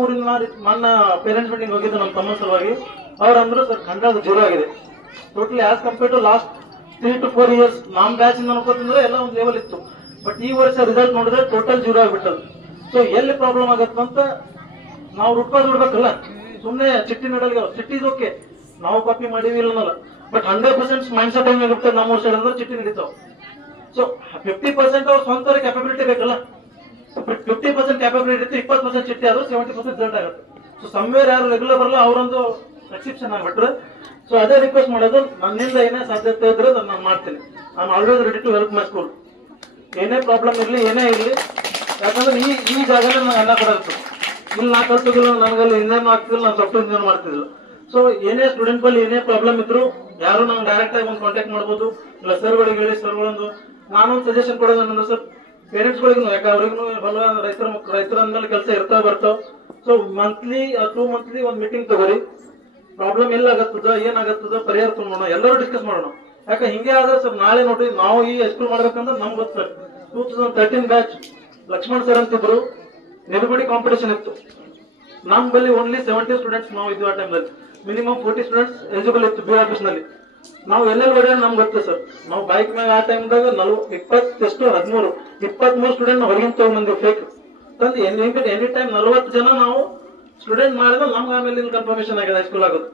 23 ನನ್ನ parents meeting ಹೋಗಿದ್ದು ನಮ್ಮ ತಮ್ಮ ಸಲುವಾಗಿ. ಅವ್ರು ಅಂದ್ರು ಸರ್ ಕಂಡಾಗ 0 ಆಗಿದೆ totally as compare to last 3 to 4 years. ನಮ್ಮ ಬ್ಯಾಚ್ ಇಂದ ನೋಡ್ಕೊತಂದ್ರೆ ಎಲ್ಲ ಒಂದು ಲೆವೆಲ್ ಇತ್ತು. ಬಟ್ ಈ ವರ್ಷ ರಿಸಲ್ಟ್ ನೋಡಿದ್ರೆ ಟೋಟಲ್ 0 ಆಗ್ಬಿಟ್ಟದು. ಸೊ ಎಲ್ಲಿ ಪ್ರಾಬ್ಲಮ್ ಆಗತ್ತಂತ ನಾವು ರೂಟ್ಕಾಸ್ ಬಿಡ್ಬೇಕಲ್ಲ. ಸುಮ್ಮನೆ ಚಿಟ್ಟಿ ನೋಡಲ್ಗೆ ಚಿಟ್ಟಿಸ್ ಓಕೆ ನಾವು ಕಾಪಿ ಮಾಡಿವಿ ಇಲ್ಲ, ಬಟ್ 100% ಮೈಂಡ್ ಸೆಟ್ ಹೆಂಗಾಗುತ್ತೆ ನಮ್ಮ ಸೈಡ್ ಅಂದ್ರೆ ಚಿಟ್ಟಿ ನಡೀತಾವ. ಸೊ 50% ಅವ್ರ ಸ್ವಂತ ಕ್ಯಾಪಬಿಲಿಟಿ ಬೇಕಲ್ಲ. 50% ಕ್ಯಾಪಬಿಲಿಟಿ ಇತ್ತು, 20% ಚಿಟ್ಟಿ ಆದ್ರೂ 70% ರಿಸಲ್ಟ್ ಆಗುತ್ತೆ. ಸೊ ಸಮ್ವೇರ್ ಯಾರು ರೆಗ್ಯುಲರ್ ಬರಲ್ಲ ಅವರೊಂದು ಎಕ್ಸೆಪ್ಷನ್ ಆಗ್ಬಿಟ್ರೆ. ಸೊ ಅದೇ ರಿಕ್ವೆಸ್ಟ್ ಮಾಡೋದು, ನನ್ನಿಂದ ಏನೇ ಸಾಧ್ಯತೆ ಇದ್ರೆ ನಾನು ಮಾಡ್ತೀನಿ. I am always ready to help my school. ಏನೇ ಪ್ರಾಬ್ಲಮ್ ಇರಲಿ ಏನೇ ಇರಲಿ, ಯಾಕಂದ್ರೆ ಈ ಜಾಗದಲ್ಲಿ ನಾನು ಅನ್ನ ಕೊಡಬೇಕು. ಇಲ್ಲಿ ನಾ ಕಲ್ತಿದ್ರು ನನಗಲ್ಲಿ ಇನ್ನೇನು ಆಗ್ತಿಲ್ಲ, ನಾನು ಸಾಫ್ಟ್ವೇರ್ ಇಂಜಿನಿಯರ್ ಮಾಡ್ತಿದ್ದಿಲ್ಲ. ಸೊ ಏನೇ ಸ್ಟೂಡೆಂಟ್ ಬಲ್ಲಿ ಏನೇ ಪ್ರಾಬ್ಲಮ್ ಇದ್ರು ಯಾರು ನಂಗೆ ಡೈರೆಕ್ಟ್ ಆಗಿ ಒಂದು ಕಾಂಟ್ಯಾಕ್ಟ್ ಮಾಡ್ಬೋದು. ಇಲ್ಲ ಸರ್ಗಳಿಗೆ ಹೇಳಿ, ಸರ್ಗಳೊಂದು ನಾನೊಂದು ಸಜೆಷನ್ ಕೊಡೋದೇನಂದ್ರೆ ಸರ್ ಪೇರೆಂಟ್ಸ್ಗಳಿಗೂ, ಯಾಕೆ ಅವ್ರಿಗೂ ಬಲ್ವ ರೈತರ ಅಂದ್ಮೇಲೆ ಕೆಲಸ ಇರ್ತಾವ ಬರ್ತಾವ. ಸೊ ಮಂತ್ಲಿ 2 ಮಂತ್ಲಿ ಒಂದು ಮೀಟಿಂಗ್ ತಗೋರಿ. ಪ್ರಾಬ್ಲಮ್ ಎಲ್ಲ ಆಗತ್ತದ ಏನಾಗತ್ತದ ಪರಿಹಾರ ತಗೋಣ, ಎಲ್ಲರೂ ಡಿಸ್ಕಸ್ ಮಾಡೋಣ. ಯಾಕೆ ಹಿಂಗೆ ಆದ್ರೆ ಸರ್ ನಾಳೆ ನೋಡಿ ನಾವು ಈ ಹೈಸ್ಕೂಲ್ ಮಾಡ್ಬೇಕಂದ್ರೆ ನಮ್ಗೆ ಗೊತ್ತು ಸರ್ 2013 ಬ್ಯಾಚ್ ಲಕ್ಷ್ಮಣ್ ಸರ್ ಅಂತಿದ್ರು, ನೆಲುಗಡಿ ಕಾಂಪಿಟೇಷನ್ ಇತ್ತು. ನಮ್ ಬಲ್ಲಿ ಓನ್ಲಿ 70 ಸ್ಟೂಡೆಂಟ್ಸ್ ನಾವು ಇದ್ವಿ ಆ ಟೈಮ್ನಲ್ಲಿ. ಮಿನಿಮಮ್ 40 ಸ್ಟೂಡೆಂಟ್ಸ್ ಎಲಿಜಿಬಲ್ ಇತ್ತು ಬಿ ಆಫೀಸ್ ನಲ್ಲಿ. ನಾವು ಎಲ್ಲೆಲ್ಲಿ ಹೊಡೆಯ ನಮ್ಗೆ ಗೊತ್ತು ಸರ್. ನಾವು ಬೈಕ್ ಮ್ಯಾಗ ಆ ಟೈಮ್ದಾಗ 23 ಸ್ಟೂಡೆಂಟ್ ಹೊರಗಿನ ತಗೊಂಡ್ಬಂದಿವಿ ಫೇಕ್ ತಂದು. ಎನಿ ಟೈಮ್ 40 ಜನ ನಾವು ಸ್ಟೂಡೆಂಟ್ ಮಾಡಿದ್ರೆ ನಮ್ಗೆ ಆಮೇಲೆ ಕನ್ಫರ್ಮೇಶನ್ ಆಗಿದೆ ಹೈಸ್ಕೂಲ್ ಆಗೋದು.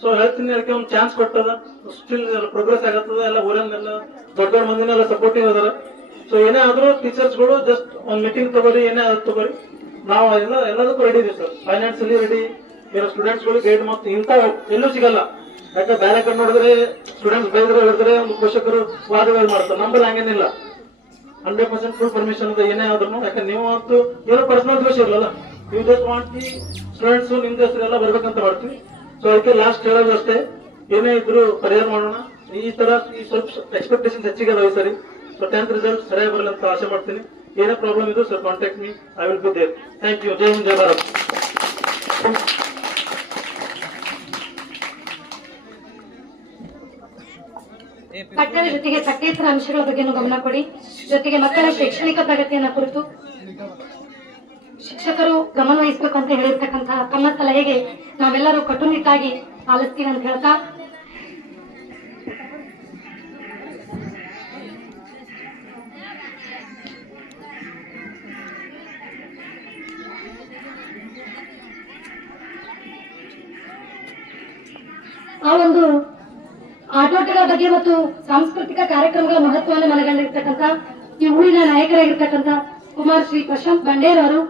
ಸೊ ಹೇಳ್ತೀನಿ, ಅದಕ್ಕೆ ಒಂದು ಚಾನ್ಸ್ ಕೊಟ್ಟದ, ಸ್ಟಿಲ್ ಪ್ರೋಗ್ರೆಸ್ ಆಗತ್ತದ. ಎಲ್ಲ ಊರನ್ನೆಲ್ಲ ದೊಡ್ಡ ಮಂದಿನೆಲ್ಲ ಸಪೋರ್ಟಿವ್ ಅದಾರ. ಸೊ ಏನೇ ಆದ್ರೂ ಟೀಚರ್ಸ್ಗಳು ಜಸ್ಟ್ ಒಂದು ಮೀಟಿಂಗ್ ತಗೋರಿ, ಏನೇ ಆದ್ ತಗೋರಿ. ನಾವು ಎಲ್ಲದಕ್ಕೂ ರೆಡಿ ಇದೀವಿ ಸರ್. ಫೈನಾನ್ಸಿಯಲಿ ರೆಡಿ ಇರೋ ಸ್ಟೂಡೆಂಟ್ಸ್ಗಳು ಗೈಡ್ ಮತ್ತು ಇಂಥ ಎಲ್ಲೂ ಸಿಗಲ್ಲ. ಯಾಕೆ ಬೇರೆ ಕಡೆ ನೋಡಿದ್ರೆ ಸ್ಟೂಡೆಂಟ್ಸ್ ಬೈದ್ರೆ ಹೇಳಿದ್ರೆ ಒಂದು ಪೋಷಕರು ವಾದಗಳು ಮಾಡ್ತಾರೆ. ನಮ್ಮಲ್ಲಿ ಹಂಗೇನಿಲ್ಲ, 100% ಫುಲ್ ಪರ್ಮಿಷನ್ ಇದೆ ಏನೇ ಆದ್ರೂ. ಯಾಕಂದ್ರೆ ನೀವು ಅಂತೂ ಏನೋ ಪರ್ಸನಲ್ ದ್ವೇಷ ಇರಲ್ಲ, ನೀವು ಜಸ್ಟ್ ಮಾಡ್ತಿ ಸ್ಟೂಡೆಂಟ್ಸ್ ನಿಮ್ ಹೆಸರೆಲ್ಲ ಬರ್ಬೇಕಂತ ಮಾಡ್ತೀವಿ. ಸೊ ಅದಕ್ಕೆ ಲಾಸ್ಟ್ ಹೇಳೋದು ಅಷ್ಟೇ, ಏನೇ ಇದ್ರು ಪರಿಹಾರ ಮಾಡೋಣ. ಈ ತರ ಈ ಸ್ವಲ್ಪ ಎಕ್ಸ್ಪೆಕ್ಟೇಷನ್ ಹೆಚ್ಚಿಗೆ ಅದಾವೆ ಸರಿ. ಸೊ 10th ರಿಸಲ್ಟ್ ಸರಿಯಾಗಿ ಬರಲಿ ಅಂತ ಆಸೆ ಮಾಡ್ತೀನಿ. ಏನೇ ಪ್ರಾಬ್ಲಮ್ ಇದ್ರು sir contact me, I will be there. Thank you. Jai Hind, Jai Bharat. ಪಠ್ಯದ ಜೊತೆಗೆ ಪಠ್ಯೇತರ ಅಂಶಗಳ ಬಗ್ಗೆ ಗಮನ ಕೊಡಿ. ಜೊತೆಗೆ ಮಕ್ಕಳ ಶೈಕ್ಷಣಿಕ ಪ್ರಗತಿಯನ್ನ ಕುರಿತು ಶಿಕ್ಷಕರು ಗಮನ ವಹಿಸಬೇಕು ಅಂತ ಹೇಳಿರ್ತಕ್ಕಂತಹ ತಮ್ಮ ಸಲಹೆಗೆ ನಾವೆಲ್ಲರೂ ಕಟ್ಟುನಿಟ್ಟಾಗಿ ಪಾಲಿಸ್ತೀವಿ ಅಂತ ಹೇಳ್ತಾ, ಆ ಒಂದು ಆಟೋಟಗಳ ಬಗ್ಗೆ ಮತ್ತು ಸಾಂಸ್ಕೃತಿಕ ಕಾರ್ಯಕ್ರಮಗಳ ಮಹತ್ವವನ್ನು ಮನಗಂಡಿರ್ತಕ್ಕಂಥ ಈ ಊರಿನ ನಾಯಕರಾಗಿರ್ತಕ್ಕಂಥ ಕುಮಾರ್ ಶ್ರೀ ಪ್ರಶಾಂತ್ ಬಂಡೇರ್ ಅವರು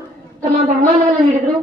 ತಮ್ಮ ಬಹುಮಾನವನ್ನು ನೀಡಿದರು.